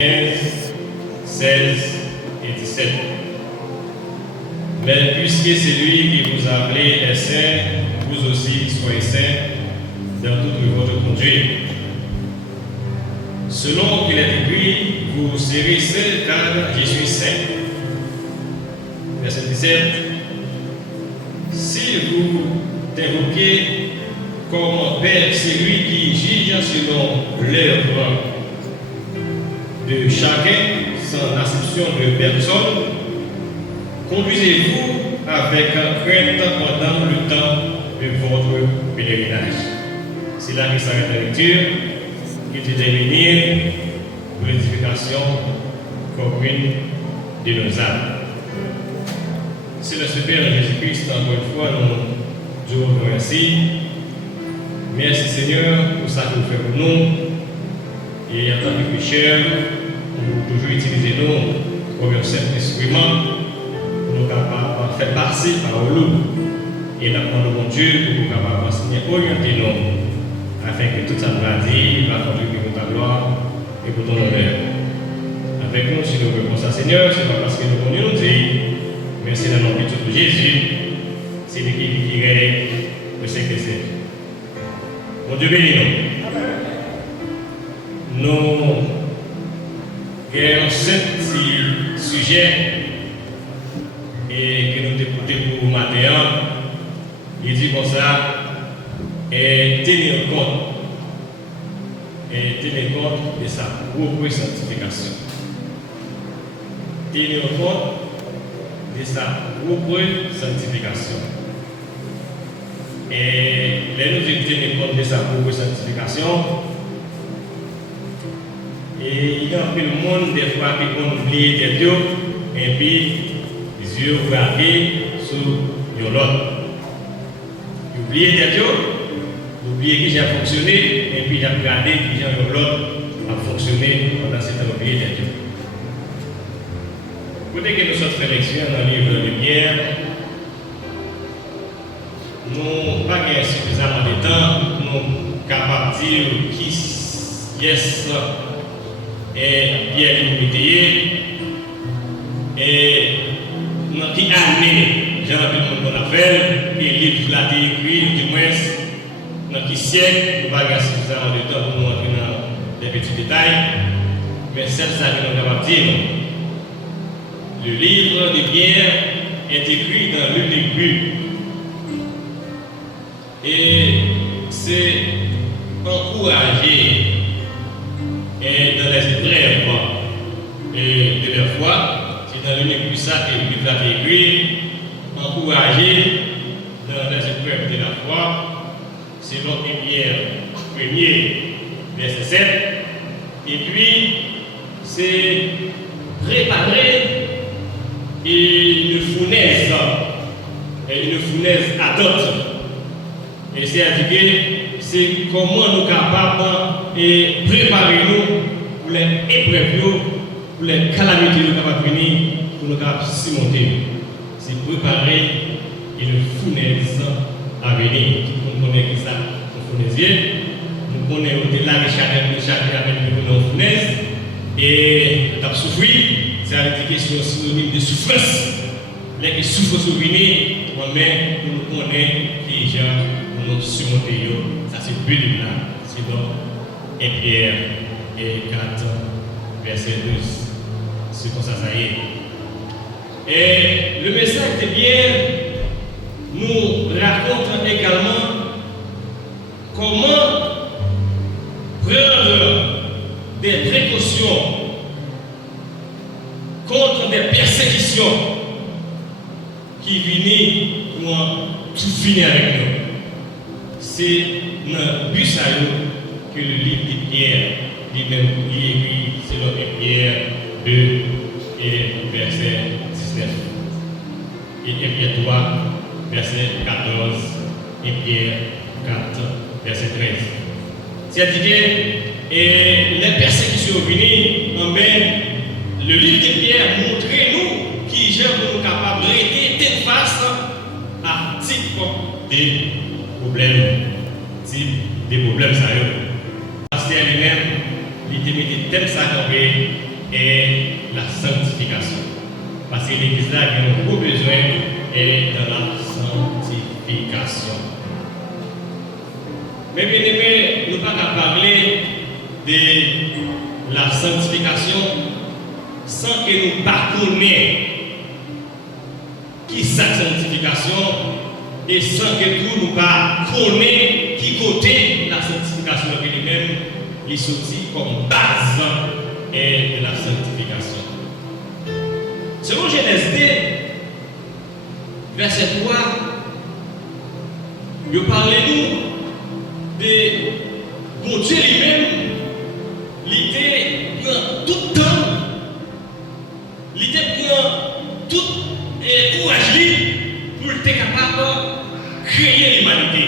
15, 16 et 17. Mais puisque c'est lui qui vous a appelé les saints, vous aussi soyez saints dans toute votre conduite. Selon qu'il est écrit, vous serez saints car je suis saint. Verset 17. Si vous invoquez comme Père celui qui juge selon l'œuvre de chacun sans acception de personne, conduisez-vous avec crainte pendant le temps de votre pèlerinage. C'est là que s'arrête la lecture, qui est déterminée pour l'édification commune de nos âmes. C'est le Seigneur Jésus-Christ, encore une fois, nous vous remercie. Merci Seigneur pour ça que vous faites pour nous. Et en tant que pécheurs, nous toujours utiliser nous comme un simple instrument pour nous capables de faire passer par nous. Et d'apprendre mon Dieu pour nous capables d'enseigner, orienter nous, afin que tout ça nous va dire, va contribuer pour ta gloire et pour ton honneur. Avec nous, si nous voulons ça, Seigneur, c'est pas parce que nous voulons nous dire, mais c'est dans le nom de Jésus, c'est lui qui règne le siècle des siècles. Mon Dieu bénis nous. Nous avons un sept sujets et que nous écoutons pour matin. Il dit comme ça, et tenir compte de sa propre sanctification. Tenir compte de sa propre sanctification. Et les nous tenir compte de sa propre sanctification. Et il y a un peu de monde des fois qui ont oublié des dieux et puis les yeux regardés sur l'autre. Oublier des dieux, oublier qui j'ai fonctionné et puis j'ai regardé qui j'ai l'autre a fonctionné pendant ce temps oublié des dieux. Écoutez que nous sommes fait lecture dans le livre de Lumière, nous n'avons pas suffisamment de temps pour nous capables de dire qui est et Pierre Limité et dans qui année Jean-Pierre qu'on appelle et livre là écrit du moins dans qui siècle nous n'avons pas suffisamment de temps pour nous entrer dans des petits détails, mais c'est ça que nous sommes capables de dire. Le livre de Pierre est écrit dans le début et c'est encourager et dans les épreuves de leur foi, c'est dans l'unique ça que le livre a écrit, encourager dans les épreuves de la foi, selon Pierre 1er, verset 7, et puis c'est préparer une fournaise à d'autres. Et c'est indiqué, c'est comment nous sommes capables de préparer nous pour les épreuves, pour les calamités que nous sommes venir, pour nous capables de surmonter. C'est préparer une fournaise à venir. Nous connaissons ça, une fournaise. Nous connaissons au-delà de chacun avec une fournaise. Et nous avons souffert, c'est indiqué sur le synonyme de souffrance. Les souffrances sont venues, mais nous connaissons déjà nous surmonter. Ça c'est plus de là. C'est donc 1 Pierre et 4, verset 12. C'est comme ça, ça y est. Et le message de Pierre nous raconte également comment prendre des précautions contre des persécutions qui viennent pour tout finir avec nous. C'est dans le but que le livre de Pierre lui-même écrit selon Pierre 2 et verset 19. Et Pierre 3, verset 14 et Pierre 4, verset 13. C'est-à-dire et les persécutions venues, le livre de Pierre montre nous qui sommes capables de rester face à type de problèmes. Des problèmes sérieux. Parce que lui-même, il était tel ça qu'on est la sanctification. Parce que l'Église là a un gros besoin est dans la sanctification. Mais bien aimé, nous ne pouvons pas parler de la sanctification sans que nous parcourions qui est la sanctification et sans que tout nous pas connaître qui côté la sanctification que lui-même est sorti comme base de la sanctification. Selon Genèse 2, verset 3, il parle nous de bon Dieu lui-même, il prend tout le temps, il prend tout le courage pour être capable de créer l'humanité.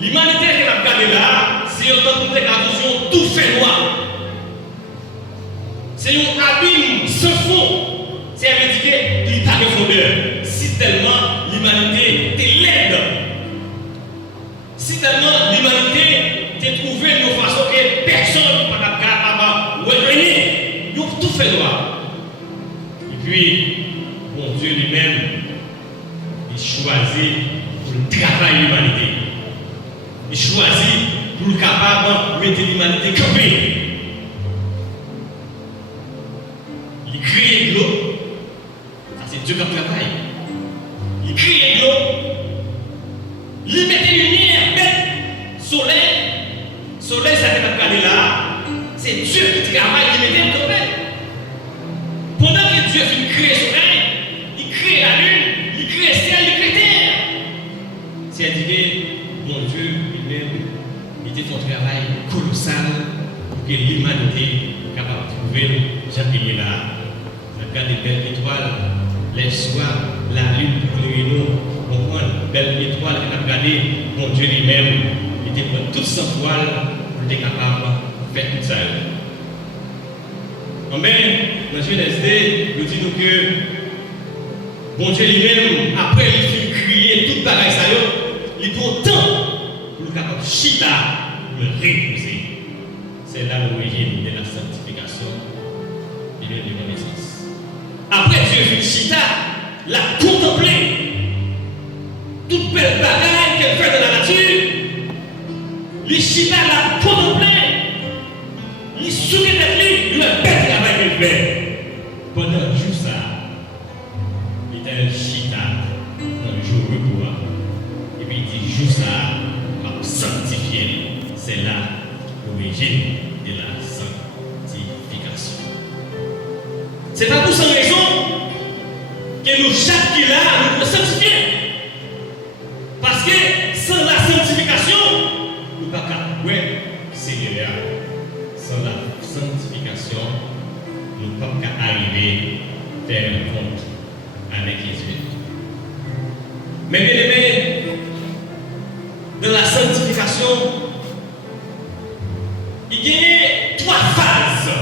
L'humanité que nous avons regardé là, c'est autant pour attention tout fait noir. C'est un abîme sans fond. C'est à dire qu'il n'a pas de fondeur. Si tellement l'humanité est laide, si tellement l'humanité a trouvé une façon que personne ne peut pas capable de revenir, ils ont tout fait noir. Et puis, bon Dieu lui-même, il choisit pour travailler l'humanité. Il choisit pour le capable de mettre l'humanité campée. Il crée de l'eau. Ça, c'est Dieu qui travaille. Il crée de l'eau. Il met des lumières, bête, soleil. Soleil, ça n'est pas regardé là. C'est Dieu qui travaille, qui met le campé. Pendant que Dieu finit de créer le soleil, il crée la lune, il crée le ciel, il crée la terre. C'est-à-dire, mon Dieu lui-même, il était son travail colossal pour que l'humanité soit capable de trouver Jean-Pierre là. Regarde les belles étoiles, les soirs, la lune pour les nous, comprendre, belle étoile qu'il a regardé, mon Dieu lui-même, il était pour toute sa voile pour être capable de faire tout ça. Mais, dans Genèse 2, nous disons que mon Dieu lui-même, après il fait crier toute bagaille ça, il prend temps pour le capable de chita, le reposer. C'est là l'origine de la sanctification et de la naissance. Après Dieu fait chita, l'a contemplé. Toute belle bagaille qu'elle fait de la nature, les chita l'a contemplé. Il sourit d'être lui, il a bête travail qu'elle fait. Pendant un jour ça, il était un chita dans le jour repos. Et puis il dit jour ça, va sanctifier. C'est là l'origine de la sanctification. C'est pas pour cette raison que nous, chaque qui là, nous pouvons sanctifier. Parce que sans la sanctification, nous ne pouvons pas Seigneur. Sans la sanctification, nous ne pouvons pas arriver à faire un compte avec Jésus. Mais bien aimé, dans la sanctification, il y a 3 phases.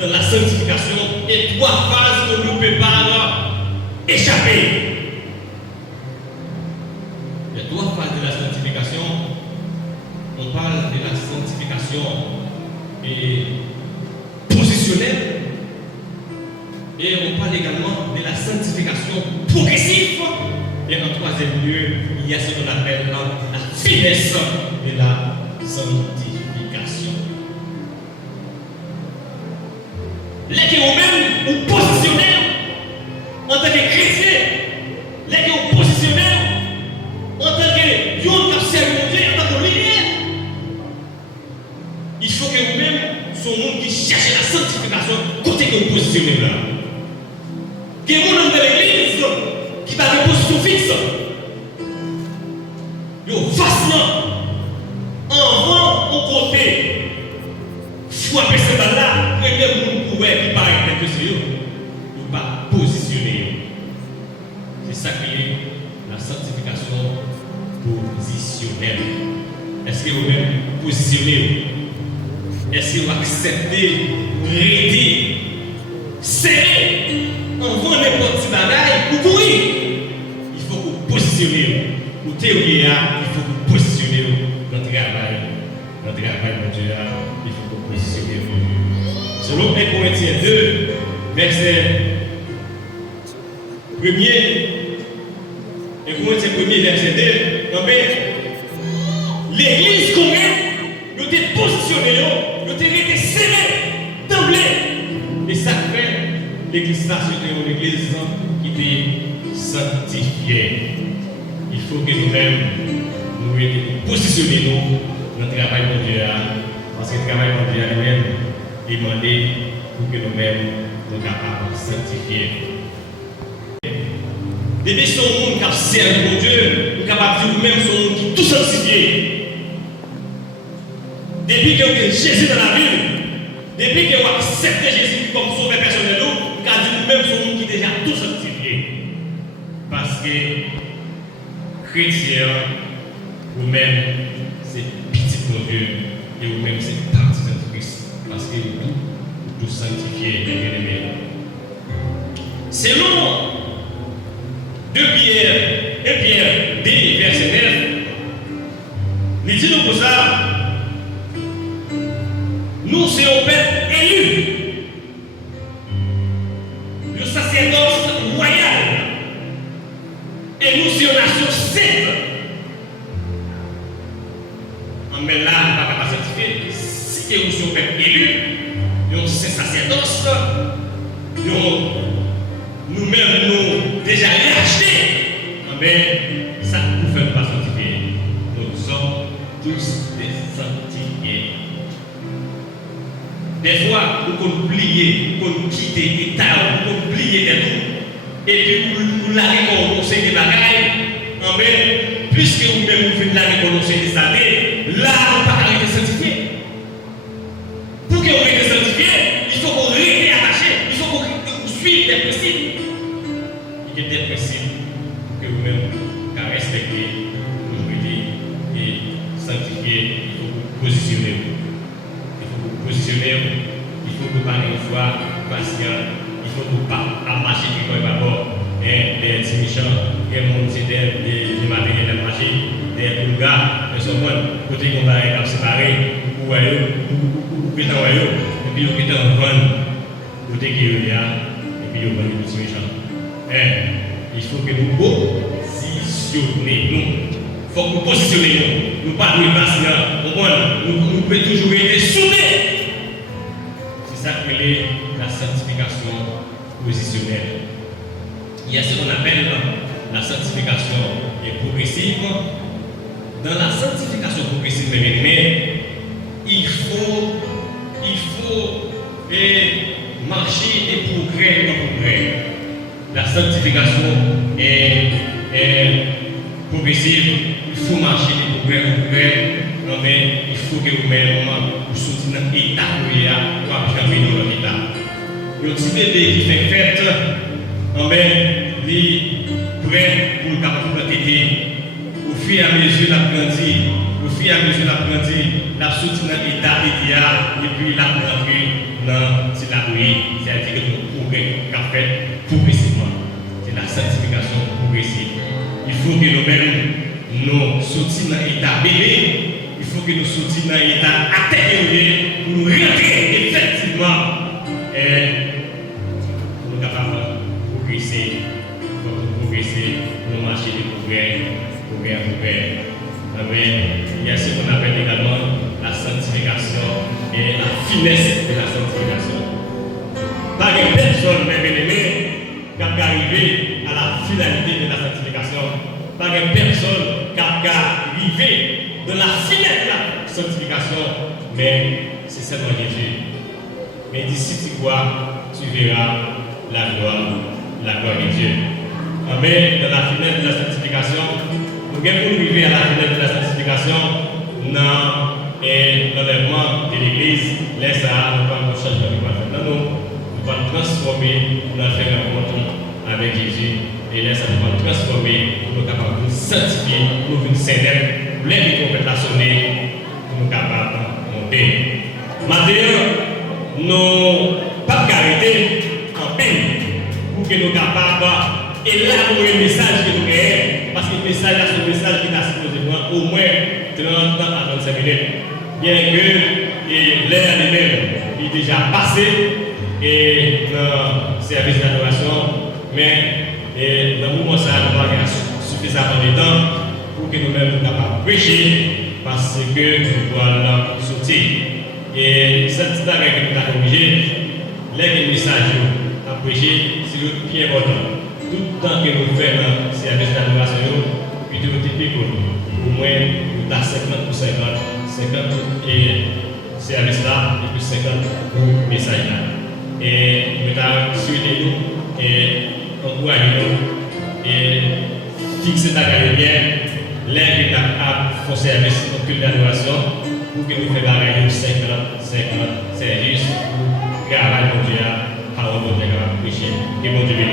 Dans la sanctification, il y a 3 phases que nous ne pouvons pas échapper. Il y a 3 phases de la sanctification. On parle de la sanctification positionnelle et on parle également de la sanctification progressive. Et en 3e lieu, il y a ce qu'on appelle la finesse de la sanctification. Les qui ont même ou positionnés en tant que chrétien, les qui ont positionné en tant que yon qui observe Dieu, en tant que lumière, il faut que vous-même soyez monde qui cherche la sanctification côté que vous positionnez là. Que vous dans l'église qui va de position fixe, yo facilement en vent au côté, frapper cette balle là, premier monde pouvait qui paraît que c'est eux, ne pas positionner. C'est ça qui est la sanctification positionnelle. Est-ce que vous-même positionnez? Est-ce que vous acceptez, rester, serrer, en vent n'importe quel bagaille pour courir? Il faut que vous positionnez. Pour théorie, il faut que vous positionnez dans le travail, mon Dieu. Selon 1 Corinthiens 2, verset 1er, 1 Corinthiens 1er, verset 2, l'église commune, nous était positionnée, nous était serrée d'emblée. Et ça fait l'église là, c'était une église qui était sanctifiée. Il faut que nous-mêmes, nous positionnons dans le travail de Dieu. Parce que le travail de Dieu lui-même est demandé pour que nous-mêmes nous capables de sanctifier. Depuis ce monde qui a servi mon Dieu, nous sommes capables de dire nous-mêmes ce monde qui est tout sanctifié. Depuis que vous avez Jésus dans la vie, depuis que vous acceptez Jésus comme sauveur personnel, nous avons dit nous-mêmes ce monde qui est déjà tout sanctifié. Parce que chrétien, vous-même, c'est petit pour Dieu et vous-même, c'est partie de Christ. Parce que vous, tout sanctifié, les bien-aimés. Selon 2 Pierre, 1 Pierre 2, verset 9, il dit nous pour ça, nous sommes un peuple élu, le sacerdoce royal, et nous sommes une nation sainte. Mais là, on ne va pas sanctifier. Si vous sommes un peuple élu, nous sommes sacerdoce, nous-mêmes, nous déjà rachetés, mais ça ne nous fait pas sanctifier. Nous sommes tous des sanctifiés. Des fois, nous pouvons oublier, nous pouvons quitter l'État, nous pouvons oublier des tout. Et puis, nous la récompenser des bagailles. Mais, puisque vous-même vous faites la récompenser des années, là, on ne peut pas arrêter sanctifié. Pour que vous restez sanctifié, il faut qu'on reste attaché, il faut qu'on suive des principes. Il y a des principes que vous-même respectez, vous et sanctifier, il faut vous positionner. Il faut vous positionner, il faut que vous parlez une fois patient, il faut que vous marcher qui est d'abord, des petits méchants, des gens qui des matériels de marché, des boulgas, des saumons, côté qu'on va séparer, vous voyez, vous pouvez t'envoyer, et puis vous pouvez t'envoyer, côté qui est là, et puis vous voyez les petits méchants. Il faut que nous positionnons. Il faut que nous positionnons. Nous ne pas nous passer. Nous pouvons toujours être soudés. C'est ça que est la sanctification positionnelle. Il y a ce qu'on appelle la sanctification progressive. Dans la sanctification progressive, il faut marcher des progrès en progrès. La sanctification est progressive, il faut marcher des progrès en progrès, mais il faut que vous-même vous souteniez dans l'état pour apprendre dans l'état. Il y a un petit bébé qui fait fête, il est prêt pour le capable de téter. Au fur et à mesure, l'apprenti, la soutient dans l'état et puis l'apprenti dans la rue, c'est-à-dire que le progrès qu'a fait progressivement. C'est la sanctification progressive. Il faut que nous-mêmes nous soutenions dans l'état bébé, il faut que nous soutenions dans l'état atténué pour nous rentrer effectivement et pour nous capables de progresser, nous marcher des progrès. Il y a ce qu'on appelle également la sanctification et la finesse de la sanctification. Pas de personne, mes bien-aimés, qui a arrivé à la finalité de la sanctification. Pas de personne qui a arrivé de la finesse de la sanctification, mais c'est seulement Jésus. Mais d'ici tu vois, tu verras la gloire de Dieu. Amen. Dans la finesse de la sanctification, nous devons arriver à la finesse de la sanctification dans l'enlèvement de l'Église. Laisse ça, nous allons changer de nous allons transformer notre rencontre avec Jésus. Et laisse ça, nous allons transformer pour nous capables de sanctifier, pour nous célébrer, pour les micro-fêtes la sonner, pour nous capables de monter. Maintenant, nous pas arrêter en peine pour que nous capables élaborer le message que nous avons. Parce que le message, c'est un message qui a supposé au moins 30 à 35 minutes. Bien que et l'air lui-même est déjà passé et dans le service d'adoration, mais dans le moment ça, nous avons suffisamment de temps pour que nous-mêmes nous capables de prêcher parce que nous voilà sortir. Et cette histoire que nous avons obligé, les messages à prêcher, c'est le plus important. Tout le temps que nous faisons le service d'adoration, plutôt typique pour nous. Au moins, nous avons 50 pour 50 et service là, et puis 50 pour message là. Et nous avons suivi nous et encouragé nous et fixer ta carrière bien, l'air qui a fait service au culte d'adoration pour que nous fassions 50 services, travail pour Dieu, parole pour Dieu, prêcher et pour Dieu.